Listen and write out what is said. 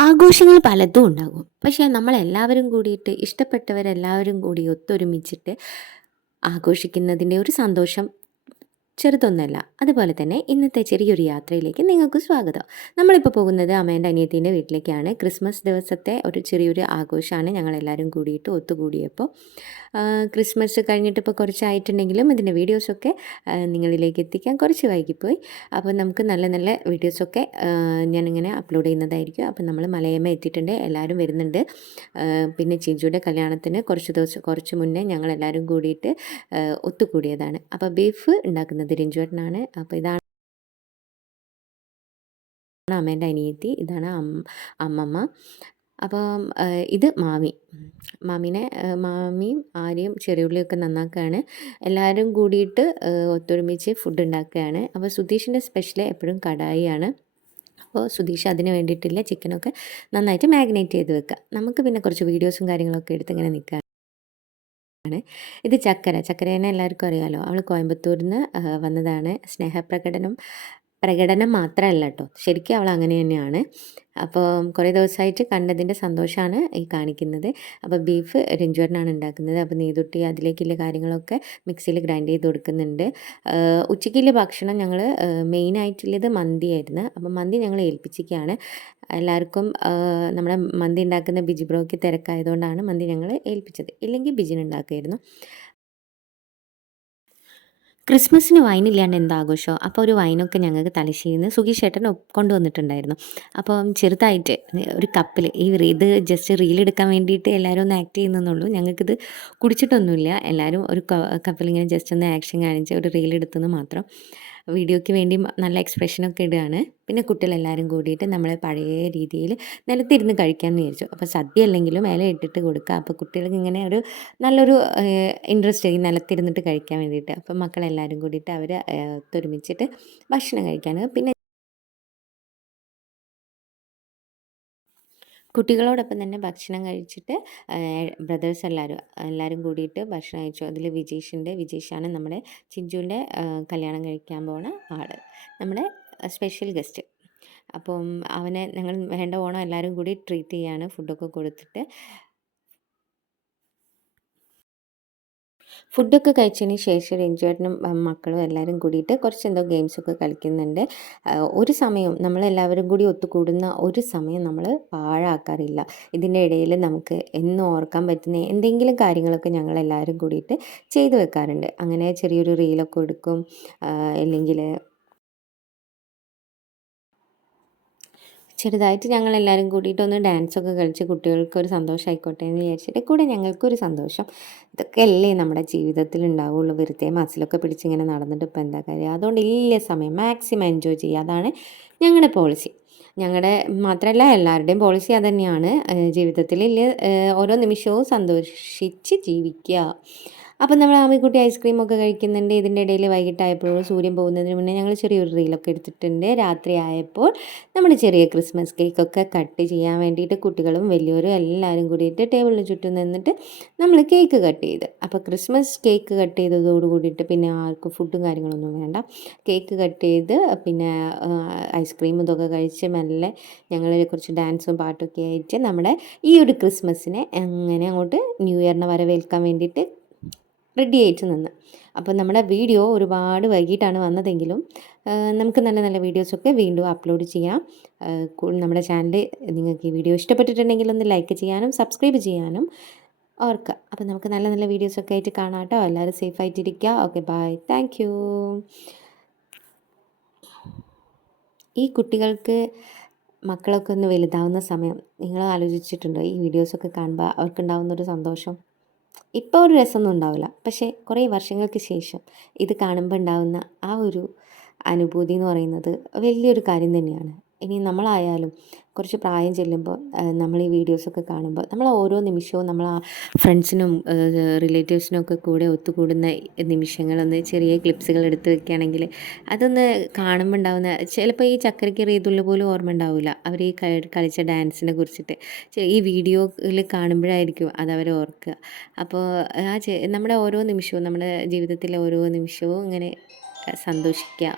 ആഘോഷങ്ങൾ പലതും ഉണ്ടാകും. പക്ഷേ നമ്മളെല്ലാവരും കൂടിയിട്ട് ഇഷ്ടപ്പെട്ടവരെല്ലാവരും കൂടി ഒത്തൊരുമിച്ചിട്ട് ആഘോഷിക്കുന്നതിൻ്റെ ഒരു സന്തോഷം ചെറുതൊന്നല്ല. അതുപോലെ തന്നെ ഇന്നത്തെ ചെറിയൊരു യാത്രയിലേക്ക് നിങ്ങൾക്ക് സ്വാഗതം. നമ്മളിപ്പോൾ പോകുന്നത് അമ്മേൻ്റെ അനിയത്തീൻ്റെ വീട്ടിലേക്കാണ്. ക്രിസ്മസ് ദിവസത്തെ ഒരു ചെറിയൊരു ആഘോഷമാണ് ഞങ്ങളെല്ലാവരും കൂടിയിട്ട് ഒത്തുകൂടിയപ്പോൾ. ക്രിസ്മസ് കഴിഞ്ഞിട്ട് ഇപ്പോൾ കുറച്ചായിട്ടുണ്ടെങ്കിലും ഇതിൻ്റെ വീഡിയോസൊക്കെ നിങ്ങളിലേക്ക് എത്തിക്കാൻ കുറച്ച് വൈകിപ്പോയി. അപ്പോൾ നമുക്ക് നല്ല നല്ല വീഡിയോസൊക്കെ ഞാനിങ്ങനെ അപ്ലോഡ് ചെയ്യുന്നതായിരിക്കും. അപ്പോൾ നമ്മൾ മലയമ്മ എത്തിയിട്ടുണ്ട്, എല്ലാവരും വരുന്നുണ്ട്. പിന്നെ ചിഞ്ചുയുടെ കല്യാണത്തിന് കുറച്ച് മുന്നേ ഞങ്ങളെല്ലാവരും കൂടിയിട്ട് ഒത്തുകൂടിയതാണ്. അപ്പോൾ ബീഫ് ഉണ്ടാക്കുന്നത് രഞ്ജുവേട്ടനാണ്. അപ്പോൾ ഇതാണ് അമ്മേൻ്റെ അനിയത്തി, ഇതാണ് അമ്മമ്മ. അപ്പം ഇത് മാമീനെ മാമിയും ആര്യയും ചെറിയുള്ളിയൊക്കെ നന്നാക്കുകയാണ്. എല്ലാവരും കൂടിയിട്ട് ഒത്തൊരുമിച്ച് ഫുഡ് ഉണ്ടാക്കുകയാണ്. അപ്പോൾ സുധീഷിൻ്റെ സ്പെഷ്യൽ എപ്പോഴും കടായിയാണ്. അപ്പോൾ സുധീഷ് അതിന് വേണ്ടിയിട്ടുള്ള ചിക്കനൊക്കെ നന്നായിട്ട് മാഗ്നേറ്റ് ചെയ്ത് വെക്കുക. നമുക്ക് പിന്നെ കുറച്ച് വീഡിയോസും കാര്യങ്ങളൊക്കെ എടുത്ത് ഇങ്ങനെ നിൽക്കുക. ഇത് ചക്കരേനെ എല്ലാവർക്കും അറിയാമല്ലോ. അവൾ കോയമ്പത്തൂരിൽ നിന്ന് വന്നതാണ്. പ്രകടനം മാത്രമല്ല കേട്ടോ, ശരിക്കും അവൾ അങ്ങനെ തന്നെയാണ്. അപ്പോൾ കുറേ ദിവസമായിട്ട് കണ്ടതിൻ്റെ സന്തോഷമാണ് ഈ കാണിക്കുന്നത്. അപ്പോൾ ബീഫ് രഞ്ജുവേട്ടനാണ് ഉണ്ടാക്കുന്നത്. അപ്പോൾ നീതുട്ടി അതിലേക്കുള്ള കാര്യങ്ങളൊക്കെ മിക്സിയിൽ ഗ്രൈൻഡ് ചെയ്ത് കൊടുക്കുന്നുണ്ട്. ഉച്ചയ്ക്കുള്ള ഭക്ഷണം ഞങ്ങൾ മെയിനായിട്ടുള്ളത് മന്തിയായിരുന്നു. അപ്പോൾ മന്തി ഞങ്ങൾ ഏൽപ്പിച്ചിരിക്കുകയാണ്. എല്ലാവർക്കും നമ്മുടെ മന്തി ഉണ്ടാക്കുന്ന ബിജി ബ്രോയ്ക്ക് തിരക്കായതുകൊണ്ടാണ് മന്തി ഞങ്ങൾ ഏൽപ്പിച്ചത്. ഇല്ലെങ്കിൽ ബിജിന് ഉണ്ടാക്കുമായിരുന്നു. ക്രിസ്മസിന് വൈനില്ലാണ്ട് എന്താഘോഷമോ, അപ്പോൾ ഒരു വൈനൊക്കെ ഞങ്ങൾക്ക് തലശ്ശേരിയിൽ നിന്ന് സുഗീഷ് ചേട്ടൻ കൊണ്ടുവന്നിട്ടുണ്ടായിരുന്നു. അപ്പം ചെറുതായിട്ട് ഒരു കപ്പിൽ ഇത് ജസ്റ്റ് റീലെടുക്കാൻ വേണ്ടിയിട്ട് എല്ലാവരും ഒന്ന് ആക്ട് ചെയ്യുന്നതെന്നുള്ളൂ. ഞങ്ങൾക്കിത് കുടിച്ചിട്ടൊന്നുമില്ല. എല്ലാവരും ഒരു കപ്പിൽ ഇങ്ങനെ ജസ്റ്റ് ഒന്ന് ആക്ഷൻ കാണിച്ച് ഒരു റീലെടുത്തെന്ന് മാത്രം. വീഡിയോയ്ക്ക് വേണ്ടി നല്ല എക്സ്പ്രഷനൊക്കെ ഇടുകയാണ്. പിന്നെ കുട്ടികളെല്ലാവരും കൂടിയിട്ട് നമ്മൾ പഴയ രീതിയിൽ നിലത്തിരുന്ന് കഴിക്കാമെന്ന് വിചാരിച്ചു. അപ്പോൾ സദ്യ അല്ലെങ്കിലും ഇല ഇട്ടിട്ട് കൊടുക്കുക. അപ്പോൾ കുട്ടികൾക്ക് ഇങ്ങനെ ഒരു നല്ലൊരു ഇൻട്രസ്റ്റ് ഈ നിലത്തിരുന്നിട്ട് കഴിക്കാൻ വേണ്ടിയിട്ട്. അപ്പം മക്കളെല്ലാവരും കൂടിയിട്ട് അവർ ഒത്തൊരുമിച്ചിട്ട് ഭക്ഷണം കഴിക്കാണ്. പിന്നെ കുട്ടികളോടൊപ്പം തന്നെ ഭക്ഷണം കഴിച്ചിട്ട് ബ്രദേഴ്സ് എല്ലാവരും കൂടിയിട്ട് ഭക്ഷണം കഴിച്ചു. അതിൽ വിജേഷാണ് നമ്മുടെ ചിഞ്ചുവിൻ്റെ കല്യാണം കഴിക്കാൻ പോണ ആൾ, നമ്മുടെ സ്പെഷ്യൽ ഗസ്റ്റ്. അപ്പം അവനെ ഞങ്ങൾ വേണ്ട ഓണം എല്ലാവരും കൂടി ട്രീറ്റ് ചെയ്യാണ് ഫുഡൊക്കെ കൊടുത്തിട്ട്. ഫുഡൊക്കെ കഴിച്ചതിന് ശേഷം രഞ്ജുവേട്ടനും മക്കളും എല്ലാവരും കൂടിയിട്ട് കുറച്ച് എന്തോ ഗെയിംസൊക്കെ കളിക്കുന്നുണ്ട്. ഒരു സമയം നമ്മളെല്ലാവരും കൂടി ഒത്തുകൂടുന്ന ഒരു സമയം നമ്മൾ പാഴാക്കാറില്ല. ഇതിൻ്റെ ഇടയിൽ നമുക്ക് എന്നും ഓർക്കാൻ പറ്റുന്ന എന്തെങ്കിലും കാര്യങ്ങളൊക്കെ ഞങ്ങളെല്ലാവരും കൂടിയിട്ട് ചെയ്തു വെക്കാറുണ്ട്. അങ്ങനെ ചെറിയൊരു റീലൊക്കെ എടുക്കും, അല്ലെങ്കിൽ ചെറുതായിട്ട് ഞങ്ങളെല്ലാവരും കൂടിയിട്ടൊന്ന് ഡാൻസൊക്കെ കളിച്ച് കുട്ടികൾക്കൊരു സന്തോഷമായിക്കോട്ടെ എന്ന് വിചാരിച്ചിട്ട് കൂടെ ഞങ്ങൾക്കൊരു സന്തോഷം. ഇതൊക്കെ അല്ലേ നമ്മുടെ ജീവിതത്തിൽ ഉണ്ടാവുള്ളൂ. വെറുതെ മസിലൊക്കെ പിടിച്ചിങ്ങനെ നടന്നിട്ട് ഇപ്പോൾ എന്താ കാര്യം. അതുകൊണ്ട് ഇല്ല സമയം മാക്സിമം എൻജോയ് ചെയ്യുക, അതാണ് ഞങ്ങളുടെ പോളിസി. ഞങ്ങളുടെ മാത്രമല്ല എല്ലാവരുടെയും പോളിസി അതുതന്നെയാണ്. ജീവിതത്തിൽ ഓരോ നിമിഷവും സന്തോഷിച്ച് ജീവിക്കുക. അപ്പം നമ്മൾ ആമിക്കുട്ടി ഐസ്ക്രീമൊക്കെ കഴിക്കുന്നുണ്ട്. ഇതിൻ്റെ ഇടയിൽ വൈകിട്ടായപ്പോൾ സൂര്യൻ പോകുന്നതിന് മുന്നേ ഞങ്ങൾ ചെറിയൊരു റീലൊക്കെ എടുത്തിട്ടുണ്ട്. രാത്രി ആയപ്പോൾ നമ്മൾ ചെറിയ ക്രിസ്മസ് കേക്കൊക്കെ കട്ട് ചെയ്യാൻ വേണ്ടിയിട്ട് കുട്ടികളും വലിയവരും എല്ലാവരും കൂടിയിട്ട് ടേബിളിന് ചുറ്റും നിന്നിട്ട് നമ്മൾ കേക്ക് കട്ട് ചെയ്ത്. അപ്പോൾ ക്രിസ്മസ് കേക്ക് കട്ട് ചെയ്തതോട് കൂടിയിട്ട് പിന്നെ ആർക്കും ഫുഡും കാര്യങ്ങളൊന്നും വേണ്ട. കേക്ക് കട്ട് ചെയ്ത് പിന്നെ ഐസ്ക്രീം ഇതൊക്കെ കഴിച്ച് മെല്ലെ ഞങ്ങൾ കുറച്ച് ഡാൻസും പാട്ടൊക്കെ ആയിട്ട് നമ്മുടെ ഈ ഒരു ക്രിസ്മസിനെ അങ്ങനെ അങ്ങോട്ട് ന്യൂ ഇയറിനെ വരവേൽക്കാൻ വേണ്ടിയിട്ട് റെഡി ആയിട്ട് നിന്ന്. അപ്പോൾ നമ്മുടെ വീഡിയോ ഒരുപാട് വൈകിട്ടാണ് വന്നതെങ്കിലും നമുക്ക് നല്ല നല്ല വീഡിയോസൊക്കെ വീണ്ടും അപ്ലോഡ് ചെയ്യാം. നമ്മുടെ ചാനൽ നിങ്ങൾക്ക് ഈ വീഡിയോ ഇഷ്ടപ്പെട്ടിട്ടുണ്ടെങ്കിൽ ഒന്ന് ലൈക്ക് ചെയ്യാനും സബ്സ്ക്രൈബ് ചെയ്യാനും ഓർക്കുക. അപ്പോൾ നമുക്ക് നല്ല നല്ല വീഡിയോസൊക്കെ ആയിട്ട് കാണാം കേട്ടോ. എല്ലാവരും സേഫായിട്ടിരിക്കുക. Okay, bye, thank you. ഈ കുട്ടികൾക്ക് മക്കളൊക്കെ ഒന്ന് വലുതാവുന്ന സമയം നിങ്ങൾ ആലോചിച്ചിട്ടുണ്ടോ? ഈ വീഡിയോസൊക്കെ കാണുമ്പോൾ അവർക്കുണ്ടാവുന്നൊരു സന്തോഷം ഇപ്പോൾ ഒരു രസമൊന്നും ഉണ്ടാവില്ല, പക്ഷേ കുറേ വർഷങ്ങൾക്ക് ശേഷം ഇത് കാണുമ്പോൾ ഉണ്ടാകുന്ന ആ ഒരു അനുഭൂതി എന്ന് പറയുന്നത് വലിയൊരു കാര്യം തന്നെയാണ്. ഇനി നമ്മളായാലും കുറച്ച് പ്രായം ചെല്ലുമ്പോൾ നമ്മൾ ഈ വീഡിയോസൊക്കെ കാണുമ്പോൾ നമ്മൾ ഓരോ നിമിഷവും നമ്മൾ ആ ഫ്രണ്ട്സിനും റിലേറ്റീവ്സിനും ഒക്കെ കൂടെ ഒത്തുകൂടുന്ന നിമിഷങ്ങളൊന്ന് ചെറിയ ക്ലിപ്സുകൾ എടുത്ത് വെക്കുകയാണെങ്കിൽ അതൊന്ന് കാണുമ്പോൾ ഉണ്ടാകുന്ന, ചിലപ്പോൾ ഈ ചക്കരയ്ക്ക് റീതുള്ള പോലും ഓർമ്മ ഉണ്ടാവില്ല അവർ ഈ കളിച്ച ഡാൻസിനെ കുറിച്ചിട്ട്. ഈ വീഡിയോയിൽ കാണുമ്പോഴായിരിക്കും അതവർ ഓർക്കുക. അപ്പോൾ നമ്മുടെ ഓരോ നിമിഷവും നമ്മുടെ ജീവിതത്തിലെ ഓരോ നിമിഷവും ഇങ്ങനെ സന്തോഷിക്കുക.